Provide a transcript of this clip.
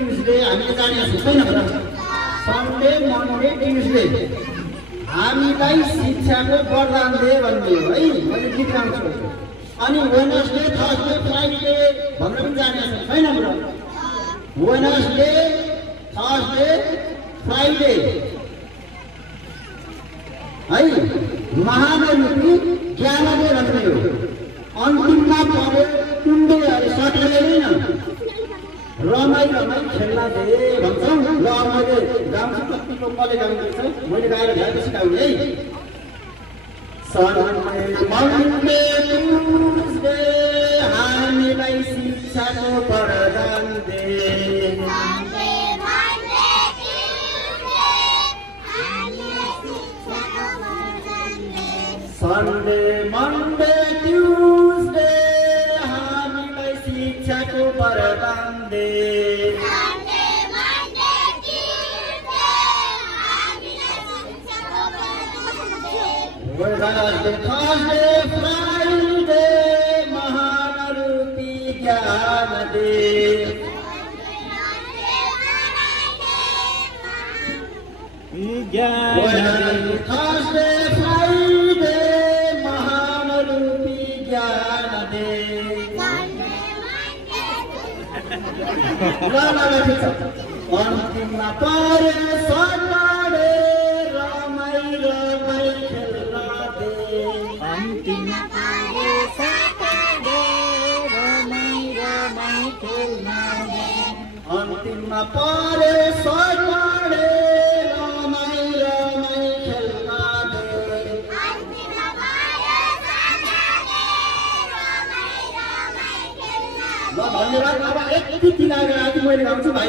Tuesday हामीले जाने छैन र सन्डे मन्डे ट्युजडे हामीलाई शिक्षाको वरदान दे भन्ने हो है। मैले गीत गाउँछु। अनि वेडनेसडे थर्सडे फ्राइडे भनेर पनि जाने छैन र वेडनेसडे थर्सडे फ्राइडे है महामूर्ति ज्ञानले भन्ने हो। अन्तिममा परे टुण्डे अरे सटले होइन रमाई रमाई खेल्न दे भन्छौँ। ल मैले गाउँछु कतिको कसले गाउँदैछ मैले गाएर भ्याएको सिकाउने है। सन्डे मन्डे ट्युजडे हामीलाई शिक्षाको वरदान दे। सन्डे मन्डे ट्युजडे हामीलाई शिक्षाको वरदान दे। वेडनेसडे थर्सडे फ्राइडे महान रूपी ज्ञान दे। वेडनेसडे थर्सडे फ्राइडे महान रूपी ज्ञान दे। अन्तिममा परे सटरडे रमाई रमाई खेल्न दे। अन्तिममा परे सटरडे रमाई रमाई खेल्न दे। अन्तिममा परे सटरडे रमाई रमाई खेल्न दे। ल धन्यवाद। अब यति दिन अगाडि मैले गाउँछु भाइ।